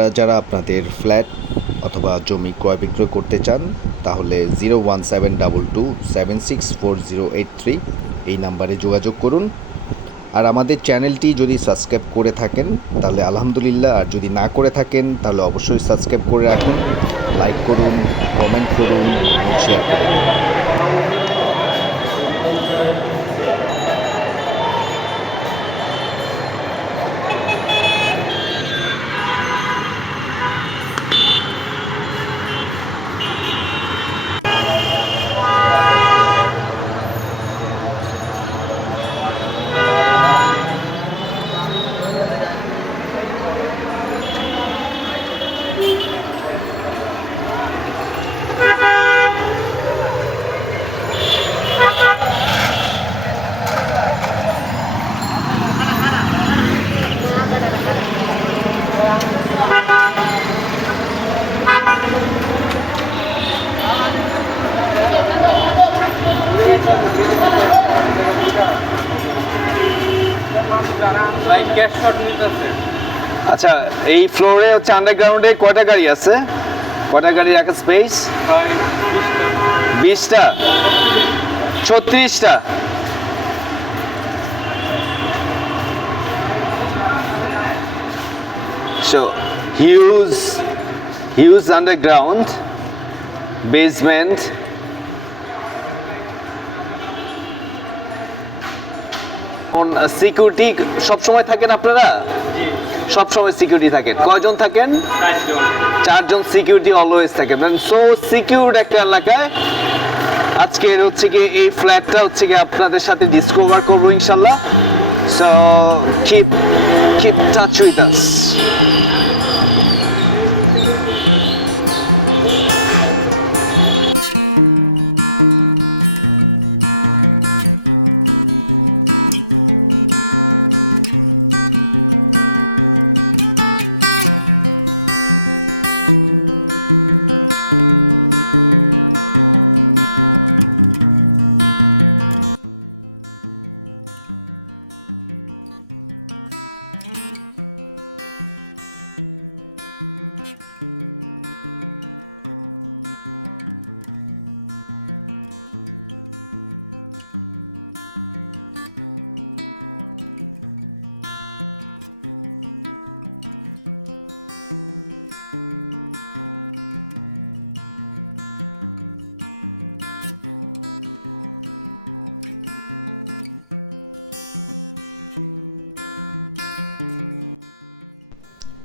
আপনারা যারা আপনাদের ফ্ল্যাট অথবা জমি ক্রয় বিক্রয় করতে চান, তাহলে zero one seven double two seven six four zero eight three এই নাম্বারে যোগাযোগ করুন। আর আমাদের চ্যানেলটি যদি সাবস্ক্রাইব করে থাকেন, তাহলে আলহামদুলিল্লাহ। আর যদি না করে থাকেন, তাহলে অবশ্যই সাবস্ক্রাইব করে রাখুন। লাইক করুন, কমেন্ট করুন শেয়ার করুন। ভাই ক্যাশ শট নিতেছে। আচ্ছা এই ফ্লোরে হচ্ছে আন্ডারগ্রাউন্ডে কয়টা গাড়ি আছে? কয়টা গাড়ি রাখা স্পেস বিশটা। ছত্রিশটা? So, huge huge underground basement. Security সব সময় থাকেন আপনারা? সবসময় সব সময় সিকিউরিটি থাকেন। কয়জন থাকেন? চারজন। সিকিউরিটি অলওয়েজ থাকে সো সিকিউরড একটা এলাকায় আজকের হচ্ছে কি এই ফ্ল্যাটটা হচ্ছে কি আপনাদের সাথে ডিসকভার করব ইনশাল্লাহ। So keep keep touch with us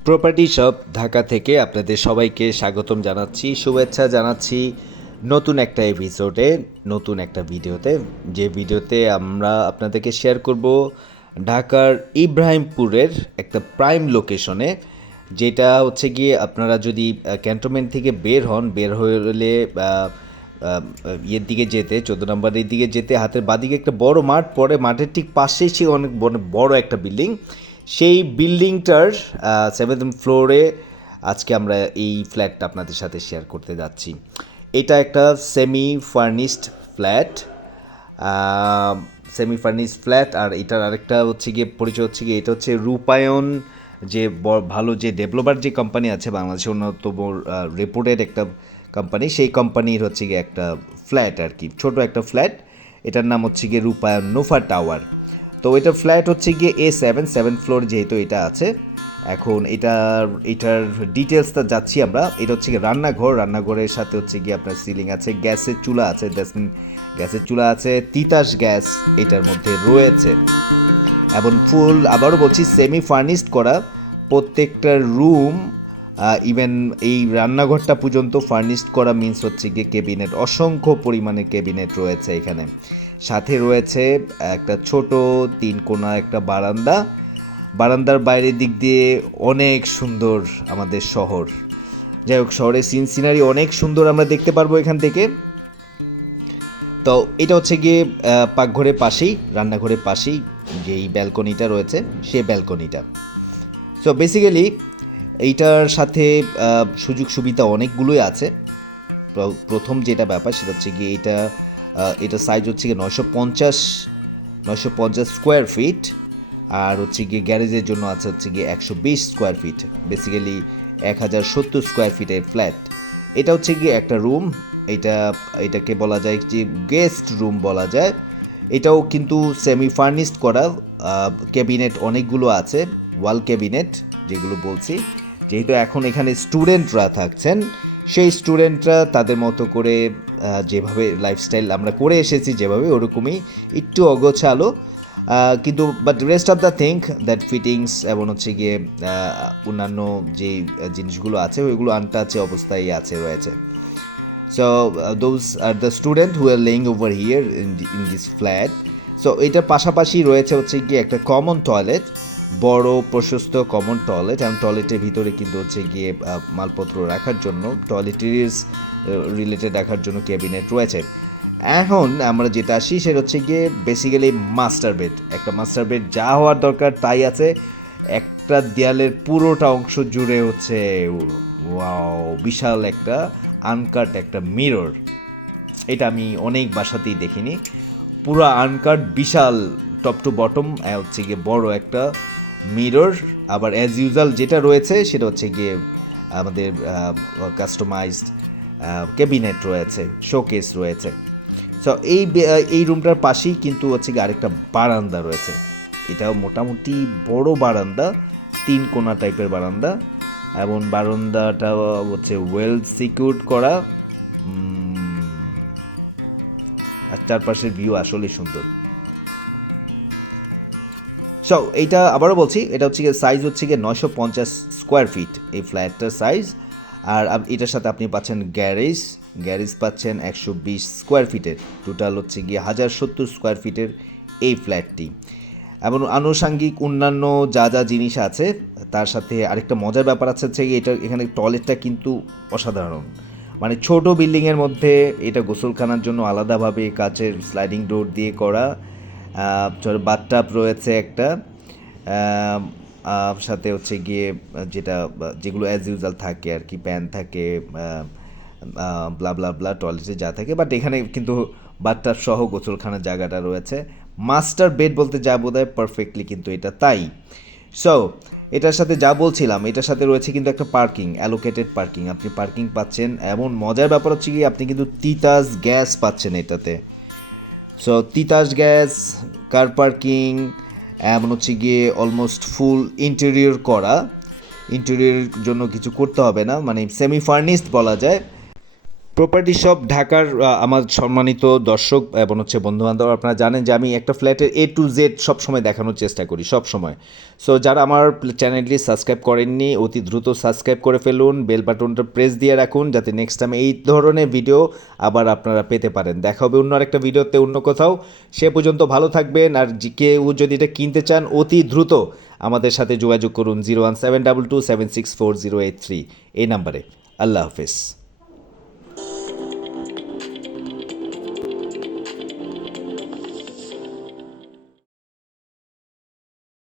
property shop Dhaka থেকে আপনাদের সবাইকে স্বাগতম জানাচ্ছি, শুভেচ্ছা জানাচ্ছি নতুন একটা এপিসোডে নতুন একটা ভিডিওতে। যে ভিডিওতে আমরা আপনাদেরকে শেয়ার করব ঢাকার ইব্রাহিমপুরের একটা প্রাইম লোকেশনে যেটা হচ্ছে গিয়ে আপনারা যদি ক্যান্টনমেন্ট থেকে বের হন, বের হলে ইয়ের দিকে যেতে, চোদ্দ নম্বরের দিকে যেতে, হাতের বাদিকে একটা বড় মাঠ, পরে মাঠের ঠিক পাশেই সে অনেক বড় একটা বিল্ডিং সেই বিল্ডিংটার সেভেন্থ ফ্লোরে আজকে আমরা এই ফ্ল্যাটটা আপনাদের সাথে শেয়ার করতে যাচ্ছি। এটা একটা semi furnished flat semi furnished flat আর এটার আরেকটা হচ্ছে গিয়ে পরিচয় হচ্ছে গিয়ে, এটা হচ্ছে রূপায়ণ যে ভালো যে ডেভেলপার যে কোম্পানি আছে, বাংলাদেশের অন্যতম রেপুটেড একটা কোম্পানি সেই কোম্পানির হচ্ছে গিয়ে একটা ফ্ল্যাট আর কি, ছোট একটা ফ্ল্যাট এটার নাম হচ্ছে গিয়ে রূপায়ণ নোফা টাওয়ার। তো এটার ফ্ল্যাট হচ্ছে গিয়ে এ সেভেন সেভেন ফ্লোর যেহেতু এটা আছে, এখন এটার এটার ডিটেলসটা যাচ্ছি আমরা। এটা হচ্ছে গিয়ে রান্নাঘর, রান্নাঘরের সাথে হচ্ছে গিয়ে আপনার সিলিং আছে, গ্যাসের চুলা আছে গ্যাসের চুলা আছে, তিতাস গ্যাস এটার মধ্যে রয়েছে। এবং ফুল, আবারও বলছি সেমি ফার্নিশড করা। প্রত্যেকটা রুম ইভেন এই রান্নাঘরটা পর্যন্ত ফার্নিশড করা মিন্স হচ্ছে কি কেবিনেট অসংখ্য পরিমাণে কেবিনেট রয়েছে এখানে। সাথে রয়েছে একটা ছোট তিন কোণার একটা বারান্দা। বারান্দার বাইরের দিক দিয়ে অনেক সুন্দর আমাদের শহর। যাই হোক, শহরের সিন সিনারি অনেক সুন্দর আমরা দেখতে পারব এখান থেকে। তো এটা হচ্ছে গিয়ে পাকঘরের পাশেই, রান্নাঘরের পাশেই যেই ব্যালকনিটা রয়েছে সেই ব্যালকনিটা তো বেসিক্যালি এইটার সাথে সুযোগ সুবিধা অনেকগুলোই আছে। প্র- প্রথম যেটা ব্যাপার সেটা হচ্ছে কি এটা এটা সাইজ হচ্ছে কি নয়শো পঞ্চাশ নয়শো পঞ্চাশ স্কোয়ার ফিট আর হচ্ছে গিয়ে গ্যারেজের জন্য আছে হচ্ছে গিয়ে একশো বিশ স্কোয়ার ফিট বেসিক্যালি এক হাজার সত্তর স্কোয়ার ফিটের ফ্ল্যাট এটা হচ্ছে গিয়ে একটা রুম এটা, এটাকে বলা যায় যে গেস্ট রুম বলা যায়। এটাও কিন্তু সেমি ফার্নিশড করা ক্যাবিনেট অনেকগুলো আছে ওয়াল ক্যাবিনেট যেগুলো বলছি। যেহেতু এখন এখানে স্টুডেন্টরা থাকছেন সেই স্টুডেন্টরা তাদের মতো করে যেভাবে লাইফস্টাইল আমরা করে এসেছি যেভাবে ওরকমই একটু অগোছালো। কিন্তু but rest of the think that fittings এবং হচ্ছে গিয়ে অন্যান্য যে জিনিসগুলো আছে ওইগুলো আনটাচে অবস্থায় আছে রয়েছে। Are the student who are laying over here in, the, in this flat. So এটার পাশাপাশি রয়েছে হচ্ছে কি একটা কমন টয়লেট বড় প্রশস্ত কমন টয়লেট এবং টয়লেটের ভিতরে কিন্তু হচ্ছে গিয়ে মালপত্র রাখার জন্য টয়লেটারিজ রিলেটেড রাখার জন্য ক্যাবিনেট রয়েছে। এখন আমরা যেটা আসি, সেটা হচ্ছে গিয়ে বেসিক্যালি মাস্টার বেড একটা মাস্টার বেড যা হওয়ার দরকার তাই আছে। একটা দেয়ালের পুরোটা অংশ জুড়ে হচ্ছে বিশাল একটা আনকাট একটা মিরর এটা আমি অনেক বাসাতেই দেখিনি। পুরো আনকাট বিশাল টপ টু বটম হচ্ছে গিয়ে বড় একটা মিরর আবার অ্যাজ ইউজাল যেটা রয়েছে সেটা হচ্ছে গিয়ে, আমাদের কাস্টমাইজড ক্যাবিনেট রয়েছে শোকেস রয়েছে। সো এই এই রুমটার পাশেই কিন্তু হচ্ছে গিয়ে আরেকটা বারান্দা রয়েছে। এটাও মোটামুটি বড় বারান্দা, তিন কোনা টাইপের বারান্দা। এবং বারান্দাটা হচ্ছে ওয়েল সিকিউরড করা। চারপাশের ভিউ আসলে সুন্দর। সো এইটা আবারও বলছি, এটা হচ্ছে সাইজ হচ্ছে গিয়ে নয়শো পঞ্চাশ স্কোয়ার ফিট এই ফ্ল্যাটটার সাইজ আর এটার সাথে আপনি পাচ্ছেন গ্যারেজ গ্যারেজ পাচ্ছেন একশো বিশ স্কোয়ার ফিটের টোটাল হচ্ছে গিয়ে হাজার সত্তর স্কোয়ার ফিটের এই ফ্ল্যাটটি এবং আনুষাঙ্গিক অন্যান্য যা যা জিনিস আছে, তার সাথে আরেকটা মজার ব্যাপার আছে হচ্ছে গিয়ে এটা, এখানে টয়লেটটা কিন্তু অসাধারণ। মানে ছোট বিল্ডিংয়ের মধ্যে এটা গোসলখানার জন্য আলাদাভাবে কাচের স্লাইডিং ডোর দিয়ে করা। বাথটাব রয়েছে একটা। সাথে হচ্ছে গিয়ে যেটা যেগুলো অ্যাজ ইউজাল থাকে আর কি, প্যান থাকে ব্লা ব্লা টয়লেটে যা থাকে। বাট এখানে কিন্তু বাথটাব সহ গোসলখানার জায়গাটা রয়েছে। মাস্টার বেড বলতে যা বোধ হয় পারফেক্টলি কিন্তু এটা তাই। সো এটার সাথে যা বলছিলাম, এটার সাথে রয়েছে কিন্তু একটা পার্কিং অ্যালোকেটেড পার্কিং আপনি পার্কিং পাচ্ছেন। এমন মজার ব্যাপার হচ্ছে কি আপনি কিন্তু তিতাস গ্যাস পাচ্ছেন এটাতে। So Titas gas car parking এমন হচ্ছে গিয়ে অলমোস্ট ফুল ইন্টেরিয়র করা। ইন্টেরিয়র জন্য কিছু করতে হবে না মানে সেমি ফার্নিশড বলা যায়। প্রপার্টি শপ ঢাকার আমার সম্মানিত দর্শক এবং হচ্ছে বন্ধুবান্ধব, আপনারা জানেন যে আমি একটা ফ্ল্যাটের এ টু জেড সবসময় দেখানোর চেষ্টা করি, সব সময়। সো যারা আমার চ্যানেলটি সাবস্ক্রাইব করেননি, অতি দ্রুত সাবস্ক্রাইব করে ফেলুন, বেল বাটনটা প্রেস দিয়ে রাখুন, যাতে নেক্সট টাইম এই ধরনের ভিডিও আবার আপনারা পেতে পারেন। দেখা হবে অন্য আরেকটা ভিডিওতে অন্য কোথাও। সে পর্যন্ত ভালো থাকবেন, আর কেউ যদি এটা কিনতে চান, অতি দ্রুত আমাদের সাথে যোগাযোগ করুন zero one seven double two seven six four zero eight three এই নাম্বারে। আল্লাহ হাফেজ।